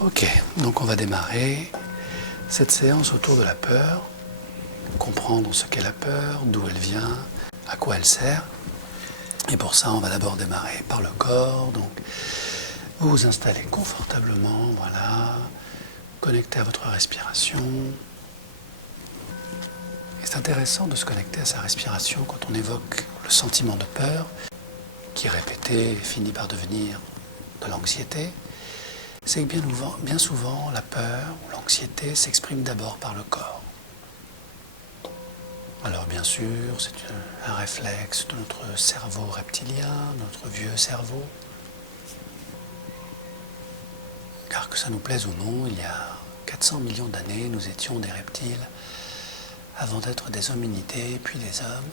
Ok, donc on va démarrer cette séance autour de la peur, comprendre ce qu'est la peur, d'où elle vient, à quoi elle sert. Et pour ça, on va d'abord démarrer par le corps. Donc, vous vous installez confortablement, voilà, connectez à votre respiration. Et c'est intéressant de se connecter à sa respiration quand on évoque le sentiment de peur, qui répété finit par devenir de l'anxiété. C'est que bien souvent, la peur ou l'anxiété s'exprime d'abord par le corps. Alors bien sûr, c'est un réflexe de notre cerveau reptilien, notre vieux cerveau. Car que ça nous plaise ou non, il y a 400 millions d'années, nous étions des reptiles avant d'être des hominidés, puis des hommes.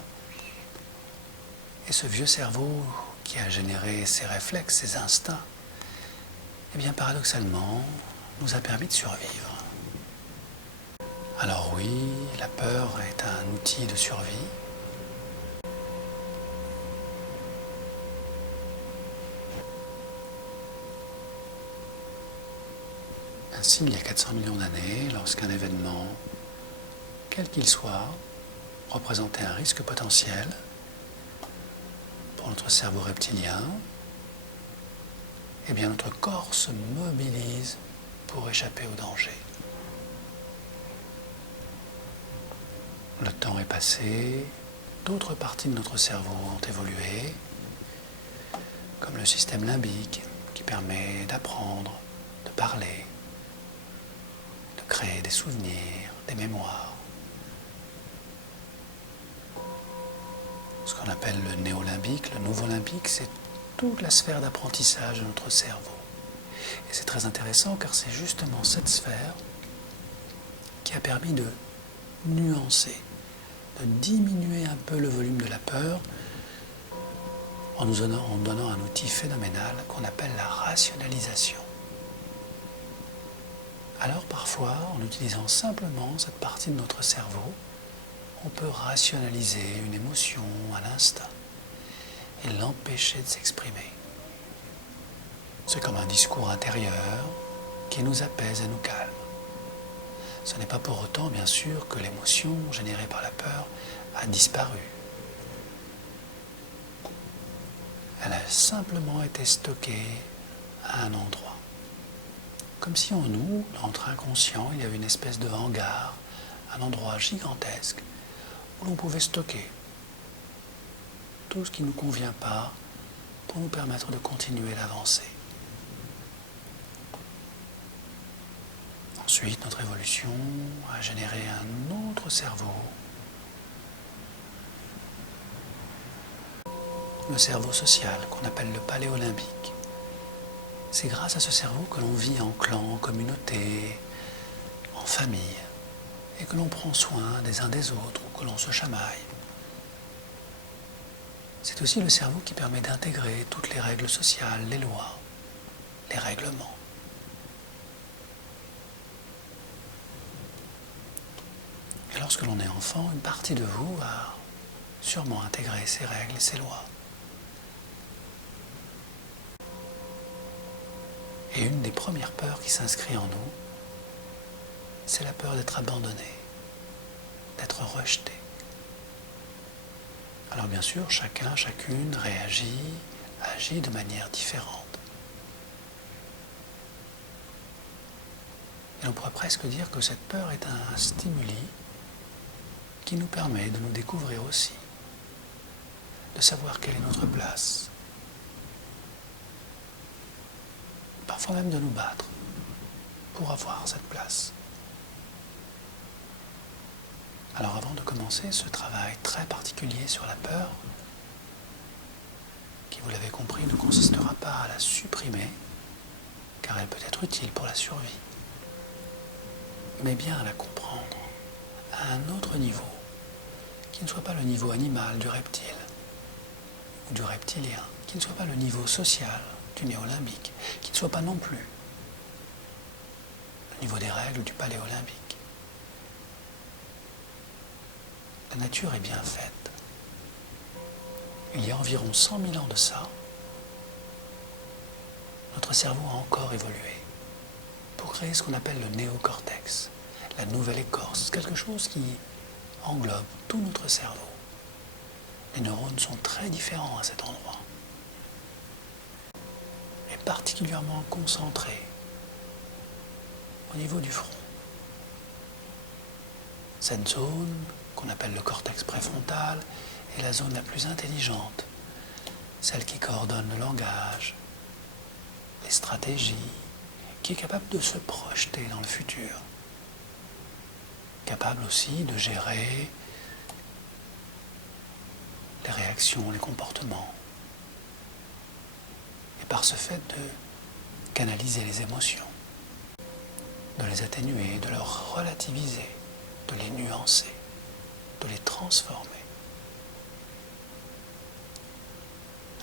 Et ce vieux cerveau qui a généré ces réflexes, ces instincts, eh bien paradoxalement, nous a permis de survivre. Alors oui, la peur est un outil de survie. Ainsi, il y a 400 millions d'années, lorsqu'un événement, quel qu'il soit, représentait un risque potentiel pour notre cerveau reptilien, eh bien notre corps se mobilise pour échapper au danger. Le temps est passé, d'autres parties de notre cerveau ont évolué, comme le système limbique qui permet d'apprendre, de parler, de créer des souvenirs, des mémoires. Ce qu'on appelle le néolimbique, le nouveau limbique, c'est toute la sphère d'apprentissage de notre cerveau. Et c'est très intéressant car c'est justement cette sphère qui a permis de nuancer, de diminuer un peu le volume de la peur en nous donnant un outil phénoménal qu'on appelle la rationalisation. Alors parfois, en utilisant simplement cette partie de notre cerveau, on peut rationaliser une émotion, un instinct, et l'empêcher de s'exprimer. C'est comme un discours intérieur qui nous apaise et nous calme. Ce n'est pas pour autant, bien sûr, que l'émotion générée par la peur a disparu. Elle a simplement été stockée à un endroit. Comme si en nous, dans notre inconscient, il y avait une espèce de hangar, un endroit gigantesque où l'on pouvait stocker tout ce qui ne nous convient pas pour nous permettre de continuer d'avancer. Ensuite, notre évolution a généré un autre cerveau, le cerveau social qu'on appelle le paléolimbique. C'est grâce à ce cerveau que l'on vit en clan, en communauté, en famille, et que l'on prend soin des uns des autres ou que l'on se chamaille. C'est aussi le cerveau qui permet d'intégrer toutes les règles sociales, les lois, les règlements. Et lorsque l'on est enfant, une partie de vous va sûrement intégrer ces règles et ces lois. Et une des premières peurs qui s'inscrit en nous, c'est la peur d'être abandonné, d'être rejeté. Alors bien sûr, chacun, chacune réagit, agit de manière différente. Et on pourrait presque dire que cette peur est un stimuli qui nous permet de nous découvrir aussi, de savoir quelle est notre place, parfois même de nous battre pour avoir cette place. Alors avant de commencer ce travail très particulier sur la peur, qui vous l'avez compris ne consistera pas à la supprimer, car elle peut être utile pour la survie, mais bien à la comprendre à un autre niveau, qui ne soit pas le niveau animal du reptile ou du reptilien, qui ne soit pas le niveau social du néolimbique, qui ne soit pas non plus le niveau des règles du paléolimbique. La nature est bien faite. Il y a environ 100 000 ans de ça, notre cerveau a encore évolué. pour créer ce qu'on appelle le néocortex, la nouvelle écorce, quelque chose qui englobe tout notre cerveau. Les neurones sont très différents à cet endroit, et particulièrement concentrés au niveau du front. Cette zone, qu'on appelle le cortex préfrontal, est la zone la plus intelligente, celle qui coordonne le langage, les stratégies, qui est capable de se projeter dans le futur, capable aussi de gérer les réactions, les comportements, et par ce fait de canaliser les émotions, de les atténuer, de les relativiser, de les nuancer, de les transformer.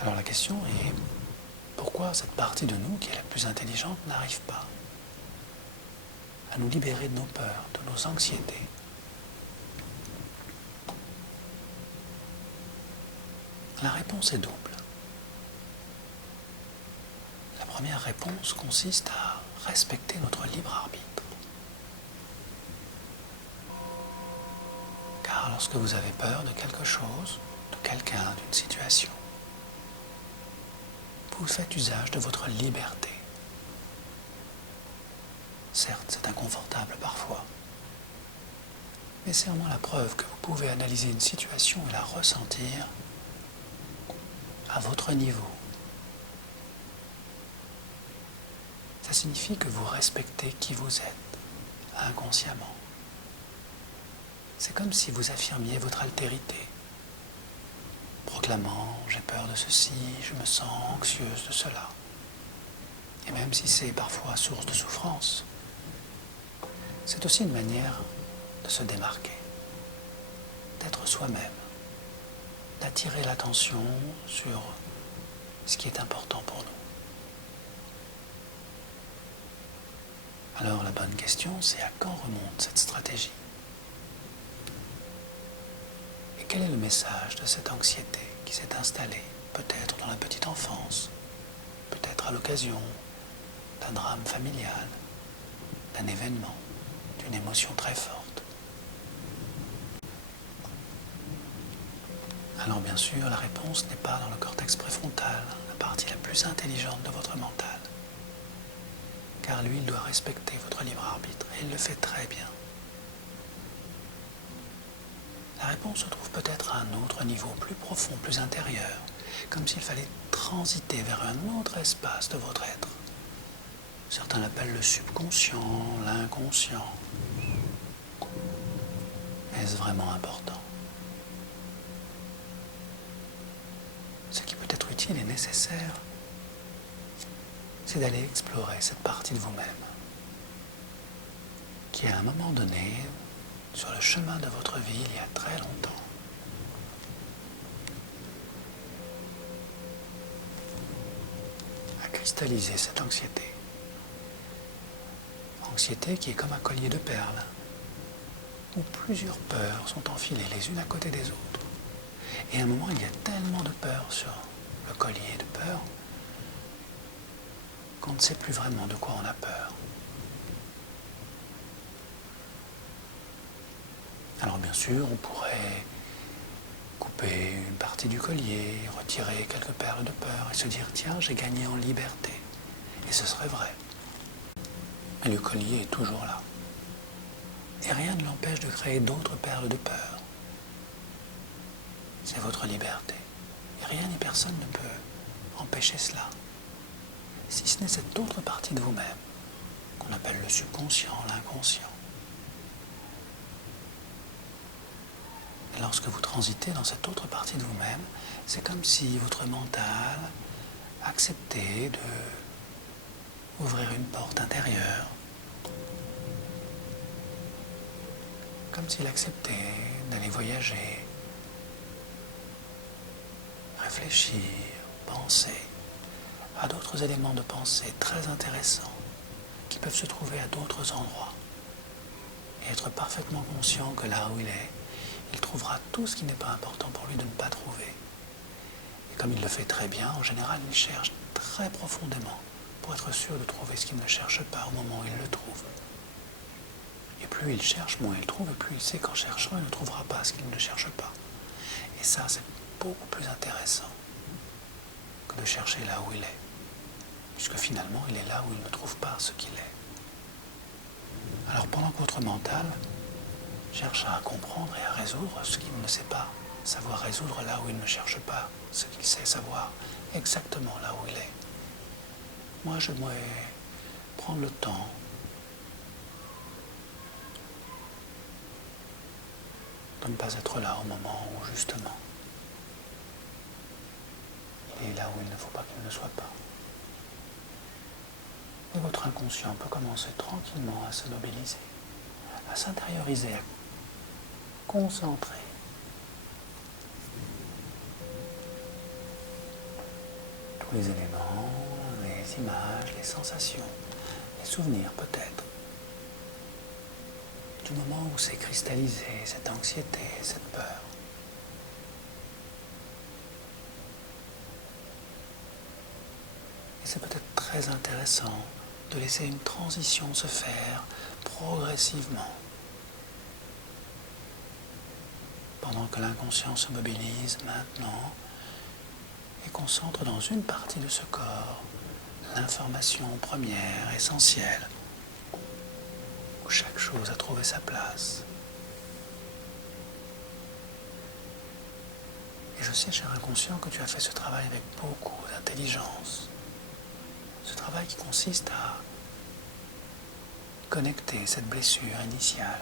Alors la question est, pourquoi cette partie de nous qui est la plus intelligente n'arrive pas à nous libérer de nos peurs, de nos anxiétés? La réponse est double. La première réponse consiste à respecter notre libre arbitre. Car lorsque vous avez peur de quelque chose, de quelqu'un, d'une situation, vous faites usage de votre liberté. Certes, c'est inconfortable parfois, mais c'est au moins la preuve que vous pouvez analyser une situation et la ressentir à votre niveau. Ça signifie que vous respectez qui vous êtes, inconsciemment. C'est comme si vous affirmiez votre altérité, proclamant « j'ai peur de ceci, je me sens anxieuse de cela ». Et même si c'est parfois source de souffrance, c'est aussi une manière de se démarquer, d'être soi-même, d'attirer l'attention sur ce qui est important pour nous. Alors la bonne question, c'est à quand remonte cette stratégie? Et quel est le message de cette anxiété qui s'est installée, peut-être dans la petite enfance, peut-être à l'occasion d'un drame familial, d'un événement, d'une émotion très forte? Alors bien sûr, la réponse n'est pas dans le cortex préfrontal, la partie la plus intelligente de votre mental. Car lui, il doit respecter votre libre arbitre, et il le fait très bien. La réponse se trouve peut-être à un autre niveau, plus profond, plus intérieur, comme s'il fallait transiter vers un autre espace de votre être. Certains l'appellent le subconscient, l'inconscient. Est-ce vraiment important? Ce qui peut être utile et nécessaire, c'est d'aller explorer cette partie de vous-même qui, à un moment donné, sur le chemin de votre vie, il y a très longtemps, a cristallisé cette anxiété. Anxiété qui est comme un collier de perles, où plusieurs peurs sont enfilées les unes à côté des autres. Et à un moment, il y a tellement de peurs sur le collier de peurs qu'on ne sait plus vraiment de quoi on a peur. Alors bien sûr, on pourrait couper une partie du collier, retirer quelques perles de peur et se dire « Tiens, j'ai gagné en liberté ». Et ce serait vrai. Mais le collier est toujours là. Et rien ne l'empêche de créer d'autres perles de peur. C'est votre liberté. Et rien ni personne ne peut empêcher cela. Si ce n'est cette autre partie de vous-même, qu'on appelle le subconscient, l'inconscient. Et lorsque vous transitez dans cette autre partie de vous-même, c'est comme si votre mental acceptait de ouvrir une porte intérieure, comme s'il acceptait d'aller voyager, réfléchir, penser à d'autres éléments de pensée très intéressants qui peuvent se trouver à d'autres endroits et être parfaitement conscient que là où il est, il trouvera tout ce qui n'est pas important pour lui de ne pas trouver. Et comme il le fait très bien, en général, il cherche très profondément pour être sûr de trouver ce qu'il ne cherche pas au moment où il le trouve. Et plus il cherche, moins il trouve, et plus il sait qu'en cherchant, il ne trouvera pas ce qu'il ne cherche pas. Et ça, c'est beaucoup plus intéressant que de chercher là où il est, puisque finalement, il est là où il ne trouve pas ce qu'il est. Alors pendant que votre mental cherche à comprendre et à résoudre ce qu'il ne sait pas, savoir résoudre là où il ne cherche pas ce qu'il sait, savoir exactement là où il est, moi je dois prendre le temps de ne pas être là au moment où justement il est là où il ne faut pas qu'il ne soit pas. Et votre inconscient peut commencer tranquillement à se mobiliser, à s'intérioriser, à concentrer. Tous les éléments, les images, les sensations, les souvenirs peut-être, du moment où s'est cristallisée cette anxiété, cette peur. Et c'est peut-être très intéressant de laisser une transition se faire progressivement, pendant que l'inconscient se mobilise maintenant et concentre dans une partie de ce corps l'information première, essentielle, où chaque chose a trouvé sa place. Et je sais, cher inconscient, que tu as fait ce travail avec beaucoup d'intelligence. Ce travail qui consiste à connecter cette blessure initiale,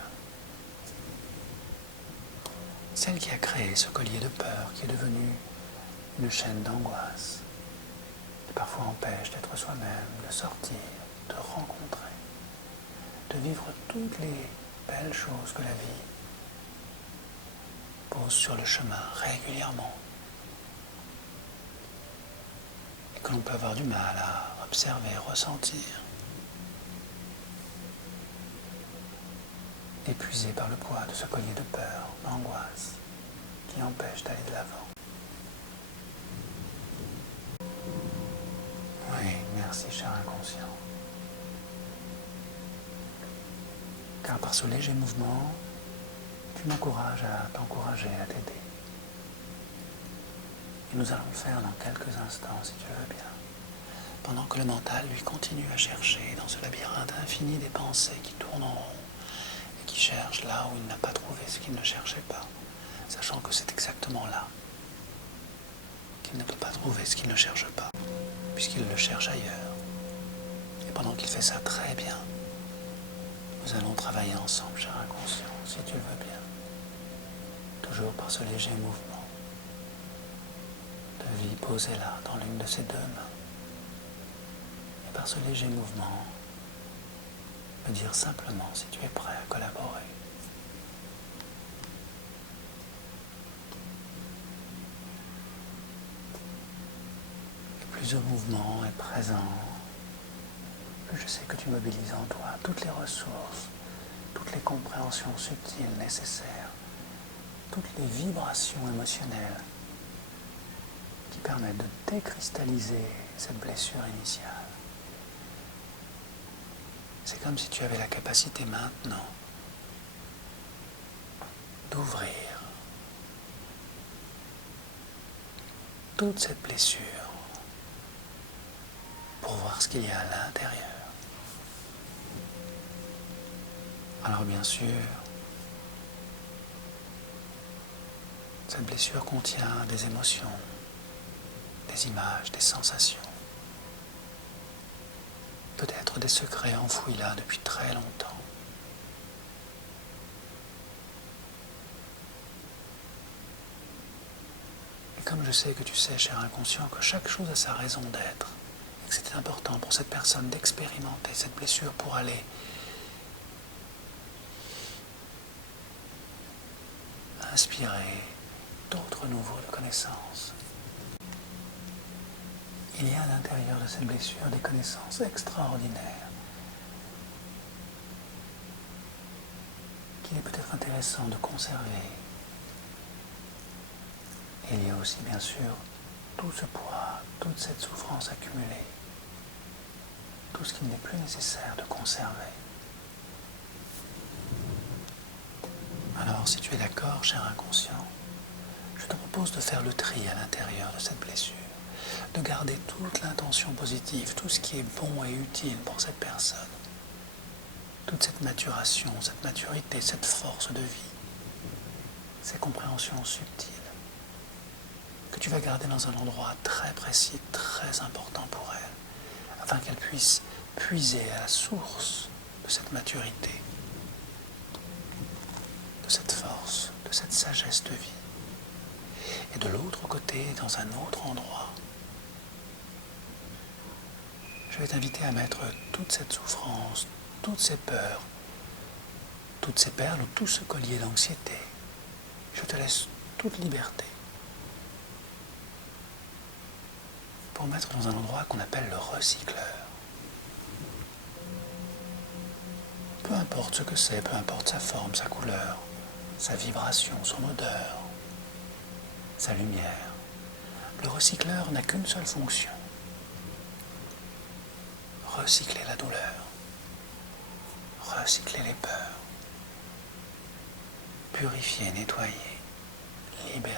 celle qui a créé ce collier de peur qui est devenu une chaîne d'angoisse, qui parfois empêche d'être soi-même, de sortir, de rencontrer, de vivre toutes les belles choses que la vie pose sur le chemin régulièrement et que l'on peut avoir du mal à observer, ressentir, épuisé par le poids de ce collier de peur, d'angoisse qui empêche d'aller de l'avant. Oui, merci cher inconscient. Car par ce léger mouvement, tu m'encourages à t'encourager, à t'aider. Et nous allons le faire dans quelques instants, si tu veux bien. Pendant que le mental, lui, continue à chercher dans ce labyrinthe infini des pensées qui tournent en rond et qui cherchent là où il n'a pas trouvé ce qu'il ne cherchait pas, sachant que c'est exactement là qu'il ne peut pas trouver ce qu'il ne cherche pas, puisqu'il le cherche ailleurs. Et pendant qu'il fait ça très bien, nous allons travailler ensemble, cher inconscient, si tu le veux bien. Toujours par ce léger mouvement de vie posé là, dans l'une de ces deux mains. Et par ce léger mouvement, me dire simplement si tu es prêt à collaborer. Et plus ce mouvement est présent, plus je sais que tu mobilises en toi toutes les ressources, toutes les compréhensions subtiles nécessaires, toutes les vibrations émotionnelles qui permettent de décristalliser cette blessure initiale. C'est comme si tu avais la capacité maintenant d'ouvrir toute cette blessure pour voir ce qu'il y a à l'intérieur. Alors bien sûr, cette blessure contient des émotions, des images, des sensations, peut-être des secrets enfouis là depuis très longtemps. Et comme je sais que tu sais, cher inconscient, que chaque chose a sa raison d'être, et que c'était important pour cette personne d'expérimenter cette blessure pour aller inspirer d'autres niveaux de connaissances. Il y a à l'intérieur de cette blessure des connaissances extraordinaires qu'il est peut-être intéressant de conserver. Et il y a aussi bien sûr tout ce poids, toute cette souffrance accumulée tout ce qu'il n'est plus nécessaire de conserver. Alors, si tu es d'accord, cher inconscient, je te propose de faire le tri à l'intérieur de cette blessure, de garder toute l'intention positive, tout ce qui est bon et utile pour cette personne, toute cette maturation, cette maturité, cette force de vie, ces compréhensions subtiles, que tu vas garder dans un endroit très précis, très important pour elle, afin qu'elle puisse puiser à la source de cette maturité, de cette force, de cette sagesse de vie. Et de l'autre côté, dans un autre endroit, je vais t'inviter à mettre toute cette souffrance, toutes ces peurs, toutes ces perles ou tout ce collier d'anxiété. Je te laisse toute liberté pour mettre dans un endroit qu'on appelle le recycleur. Peu importe ce que c'est, peu importe sa forme, sa couleur, sa vibration, son odeur, sa lumière, le recycleur n'a qu'une seule fonction: recycler la douleur, recycler les peurs, purifier, nettoyer, libérer.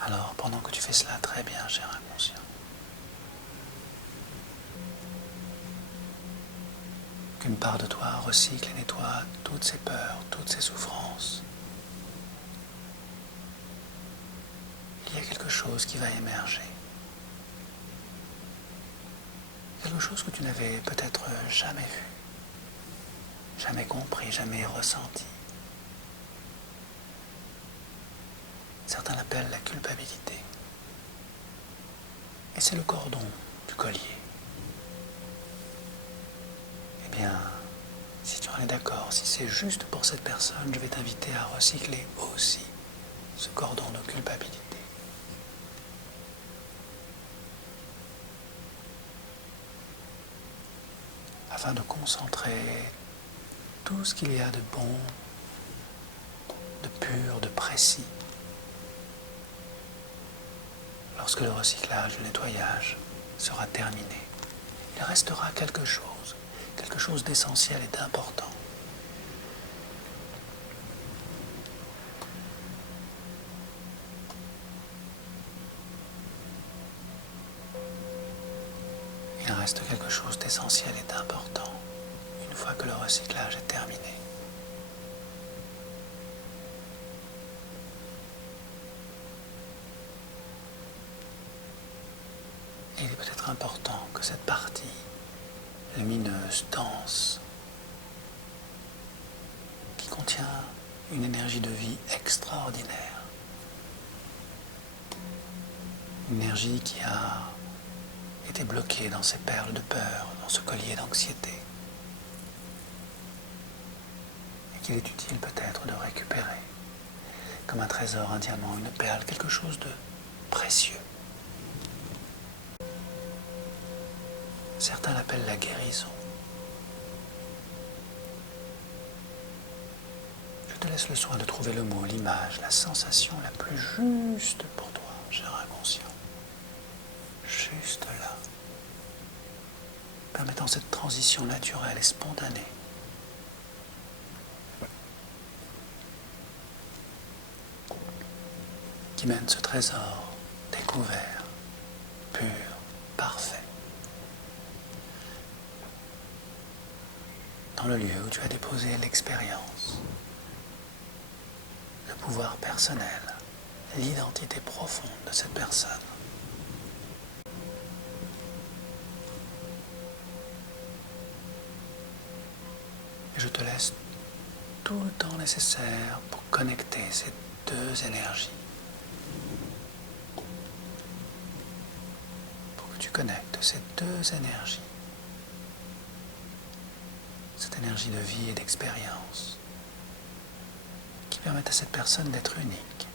Alors, pendant que tu fais cela, très bien, cher inconscient, qu'une part de toi recycle et nettoie toutes ces peurs, toutes ces souffrances. Il y a quelque chose qui va émerger. Quelque chose que tu n'avais peut-être jamais vu, jamais compris, jamais ressenti. Certains l'appellent la culpabilité. Et c'est le cordon du collier. Eh bien, si tu en es d'accord, si c'est juste pour cette personne, je vais t'inviter à recycler aussi ce cordon de culpabilité. Afin de concentrer tout ce qu'il y a de bon, de pur, de précis. Lorsque le recyclage, le nettoyage sera terminé, il restera quelque chose d'essentiel et d'important. Il reste quelque chose d'essentiel et d'important une fois que le recyclage est terminé. Et il est peut-être important que cette partie lumineuse, dense, qui contient une énergie de vie extraordinaire, une énergie qui a été bloquée dans ces perles de peur, dans ce collier d'anxiété, et qu'il est utile peut-être de récupérer, comme un trésor, un diamant, une perle, quelque chose de précieux. Certains l'appellent la guérison. Je te laisse le soin de trouver le mot, l'image, la sensation la plus juste pour toi, cher inconscient. Juste là, permettant cette transition naturelle et spontanée. Qui mène ce trésor découvert, pur, parfait, dans le lieu où tu as déposé l'expérience, le pouvoir personnel, l'identité profonde de cette personne. Et je te laisse tout le temps nécessaire pour connecter ces deux énergies. Pour que tu connectes ces deux énergies. Cette énergie de vie et d'expérience qui permettent à cette personne d'être unique,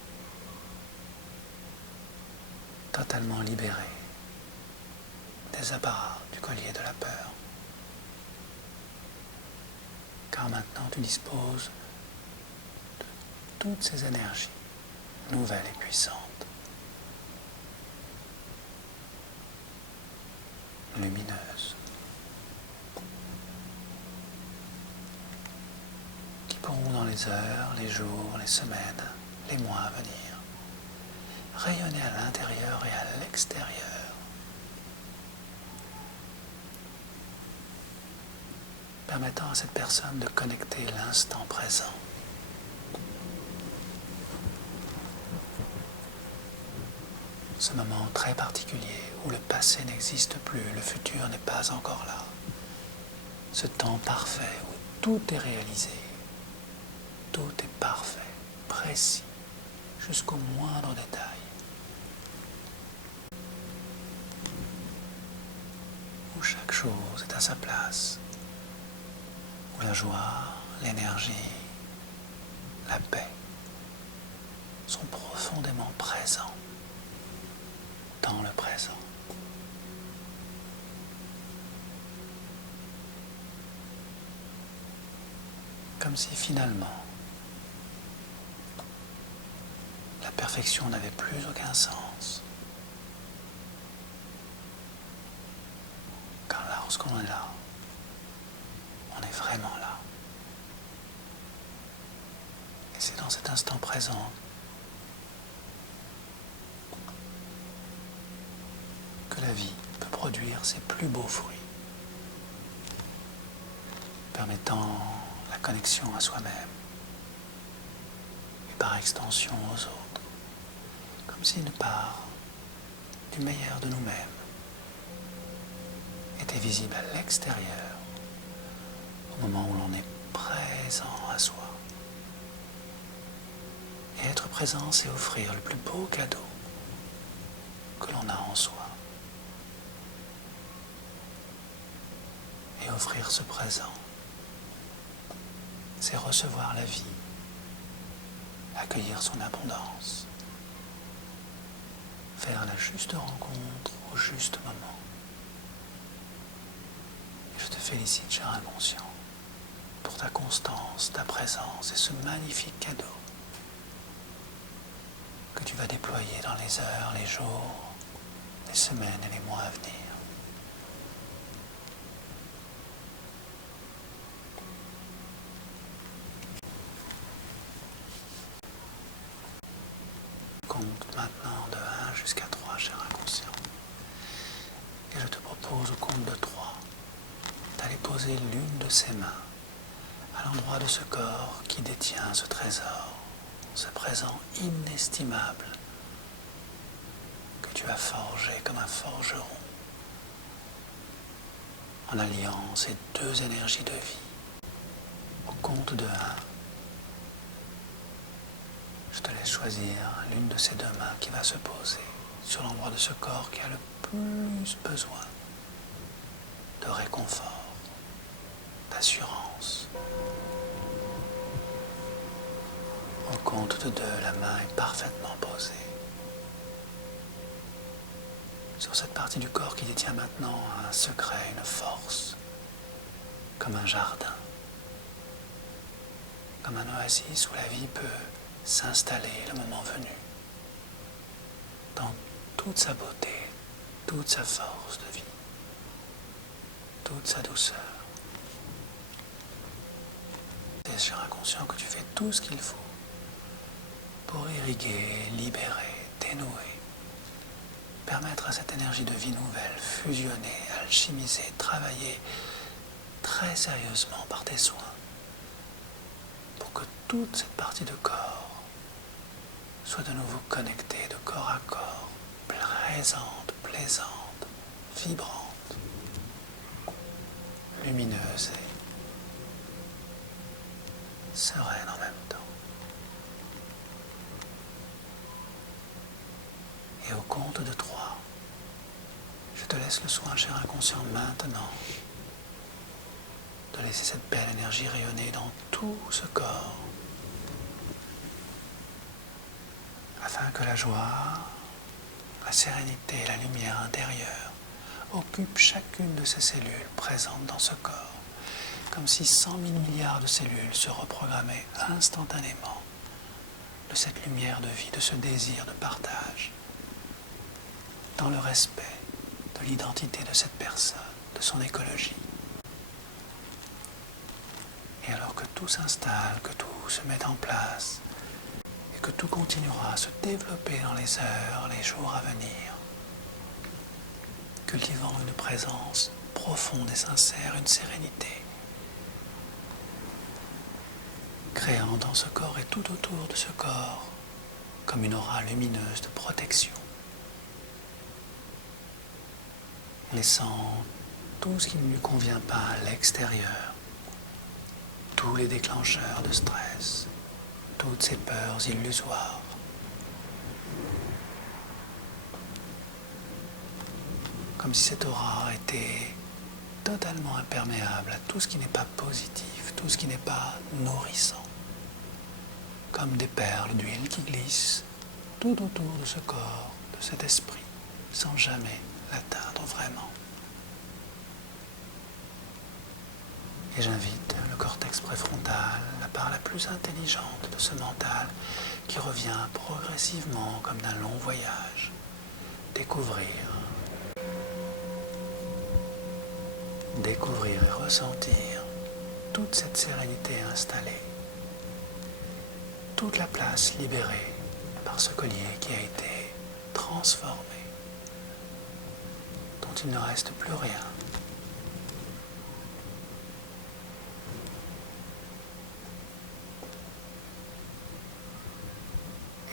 totalement libérée des apparats du collier de la peur. Car maintenant tu disposes de toutes ces énergies nouvelles et puissantes. lumineuses, qui pourront dans les heures, les jours, les semaines, les mois à venir, rayonner à l'intérieur et à l'extérieur. Permettant à cette personne de connecter l'instant présent. Ce moment très particulier où le passé n'existe plus, le futur n'est pas encore là. Ce temps parfait où tout est réalisé, tout est parfait, précis, jusqu'au moindre détail. Où chaque chose est à sa place. Où la joie, l'énergie, la paix sont profondément présents dans le présent. Comme si finalement la perfection n'avait plus aucun sens. Car lorsqu'on est là, on est vraiment là. Et c'est dans cet instant présent que la vie peut produire ses plus beaux fruits, permettant la connexion à soi-même et par extension aux autres, comme si une part du meilleur de nous-mêmes était visible à l'extérieur au moment où l'on est présent à soi. Et être présent, c'est offrir le plus beau cadeau que l'on a en soi. Et offrir ce présent, c'est recevoir la vie, accueillir son abondance, faire la juste rencontre au juste moment. Et je te félicite, cher inconscient, pour ta constance, ta présence et ce magnifique cadeau que tu vas déployer dans les heures, les jours, les semaines et les mois à venir. Compte maintenant de 1 jusqu'à 3, cher inconscient. Et je te propose au compte de 3 d'aller poser l'une de ses mains à l'endroit de ce corps qui détient ce trésor, ce présent inestimable que tu as forgé comme un forgeron en alliant ces deux énergies de vie. Au compte de 1, je te laisse choisir l'une de ces deux mains qui va se poser sur l'endroit de ce corps qui a le plus besoin de réconfort, d'assurance. Au compte de 2, la main est parfaitement posée sur cette partie du corps qui détient maintenant un secret, une force, comme un jardin, comme un oasis où la vie peut s'installer le moment venu, dans toute sa beauté, toute sa force de vie, toute sa douceur. C'est, cher inconscient, que tu fais tout ce qu'il faut pour irriguer, libérer, dénouer, permettre à cette énergie de vie nouvelle fusionner, alchimiser, travailler très sérieusement par tes soins pour que toute cette partie de corps soit de nouveau connectée de corps à corps, présente, plaisante, vibrante, lumineuse et sereine en même temps. Et au compte de 3, je te laisse le soin, cher inconscient, maintenant, de laisser cette belle énergie rayonner dans tout ce corps, afin que la joie, la sérénité et la lumière intérieure occupent chacune de ces cellules présentes dans ce corps, comme si 100 000 milliards de cellules se reprogrammaient instantanément de cette lumière de vie, de ce désir de partage, dans le respect de l'identité de cette personne, de son écologie. Et alors que tout s'installe, que tout se met en place, et que tout continuera à se développer dans les heures, les jours à venir, cultivant une présence profonde et sincère, une sérénité, créant dans ce corps et tout autour de ce corps comme une aura lumineuse de protection, laissant tout ce qui ne lui convient pas à l'extérieur, tous les déclencheurs de stress, toutes ces peurs illusoires. Comme si cette aura était totalement imperméable à tout ce qui n'est pas positif, tout ce qui n'est pas nourrissant. Comme des perles d'huile qui glissent tout autour de ce corps, de cet esprit, sans jamais l'atteindre vraiment. Et j'invite le cortex préfrontal, la part la plus intelligente de ce mental, qui revient progressivement comme d'un long voyage, découvrir et ressentir toute cette sérénité installée, toute la place libérée par ce collier qui a été transformé, dont il ne reste plus rien.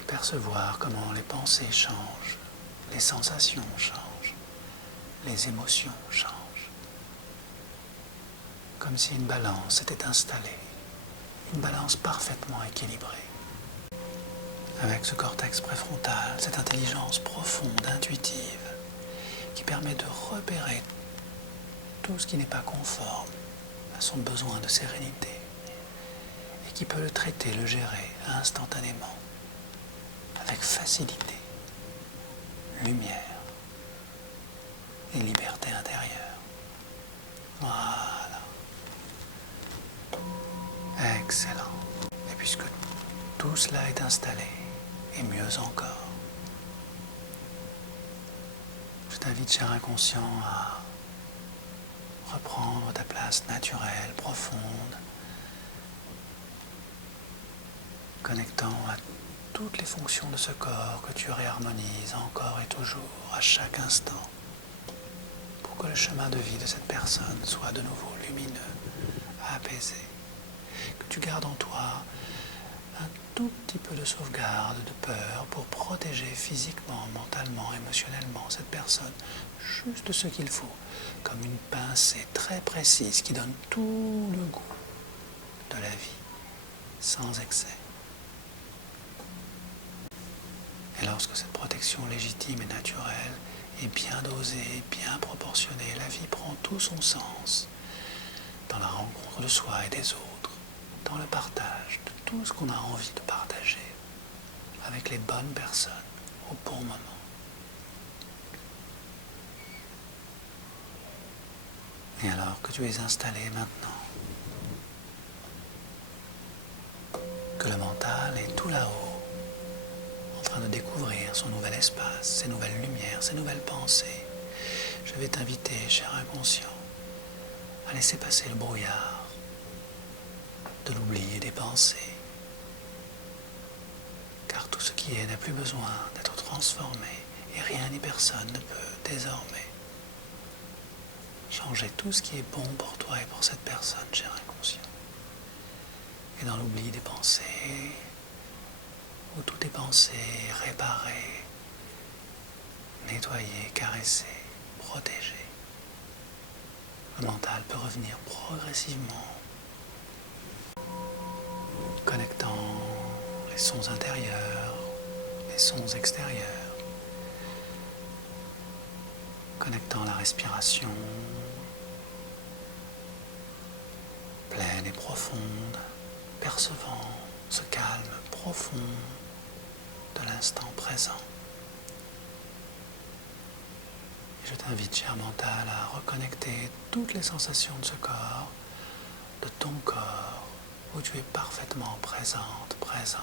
Et percevoir comment les pensées changent, les sensations changent, les émotions changent. Comme si une balance était installée, une balance parfaitement équilibrée. Avec ce cortex préfrontal, cette intelligence profonde, intuitive, qui permet de repérer tout ce qui n'est pas conforme à son besoin de sérénité et qui peut le traiter, le gérer instantanément, avec facilité, lumière et liberté intérieure. Voilà. Excellent. Et puisque tout cela est installé, et mieux encore, je t'invite, cher inconscient, à reprendre ta place naturelle, profonde, connectant à toutes les fonctions de ce corps que tu réharmonises encore et toujours, à chaque instant, pour que le chemin de vie de cette personne soit de nouveau lumineux, apaisé. Que tu gardes en toi un tout petit peu de sauvegarde, de peur, pour protéger physiquement, mentalement, émotionnellement cette personne, juste ce qu'il faut, comme une pincée très précise qui donne tout le goût de la vie, sans excès. Et lorsque cette protection légitime et naturelle est bien dosée, bien proportionnée, la vie prend tout son sens dans la rencontre de soi et des autres, dans le partage de tout ce qu'on a envie de partager avec les bonnes personnes au bon moment. Et alors que tu es installé maintenant, que le mental est tout là-haut, en train de découvrir son nouvel espace, ses nouvelles lumières, ses nouvelles pensées, je vais t'inviter, cher inconscient, à laisser passer le brouillard de l'oubli et des pensées, car tout ce qui est n'a plus besoin d'être transformé et rien ni personne ne peut désormais changer tout ce qui est bon pour toi et pour cette personne, cher inconscient. Et dans l'oubli des pensées, où tout est pensé, réparé, nettoyé, caressé, protégé, le mental peut revenir progressivement, connectant les sons intérieurs, les sons extérieurs, connectant la respiration pleine et profonde, percevant ce calme profond de l'instant présent. Et je t'invite, cher mental, à reconnecter toutes les sensations de ce corps, de ton corps, où tu es parfaitement présente, présent,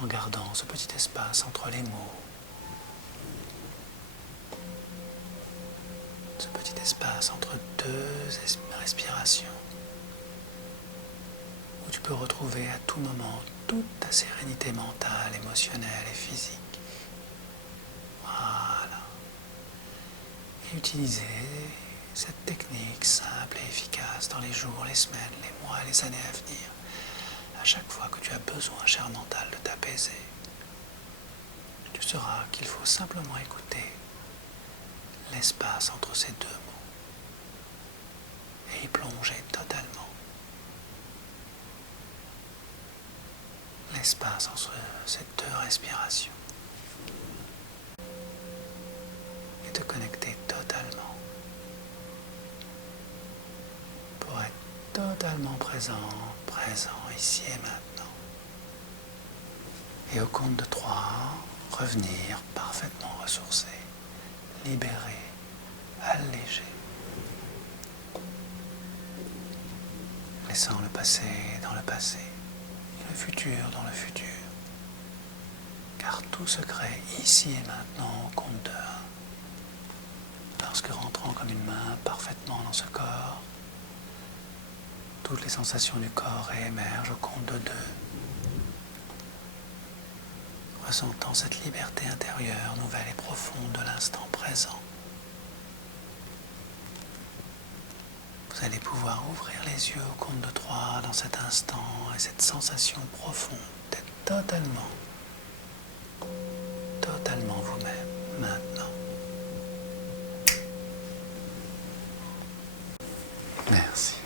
en gardant ce petit espace entre les mots, l'espace entre deux respirations, où tu peux retrouver à tout moment toute ta sérénité mentale, émotionnelle et physique. Voilà. Et utiliser cette technique simple et efficace dans les jours, les semaines, les mois et les années à venir. À chaque fois que tu as besoin, cher mental, de t'apaiser, tu sauras qu'il faut simplement écouter l'espace entre ces deux mots et y plonger totalement. L'espace entre ces deux respirations et te connecter totalement pour être totalement présent ici et maintenant. Et au compte de 3, revenir parfaitement ressourcé, libéré, allégé, laissant le passé dans le passé et le futur dans le futur, car tout se crée ici et maintenant au compte de 1. Lorsque rentrant comme une main parfaitement dans ce corps, toutes les sensations du corps réémergent au compte de 2. Ressentant cette liberté intérieure nouvelle et profonde de l'instant présent. Vous allez pouvoir ouvrir les yeux au compte de 3 dans cet instant et cette sensation profonde d'être totalement vous-même maintenant. Merci.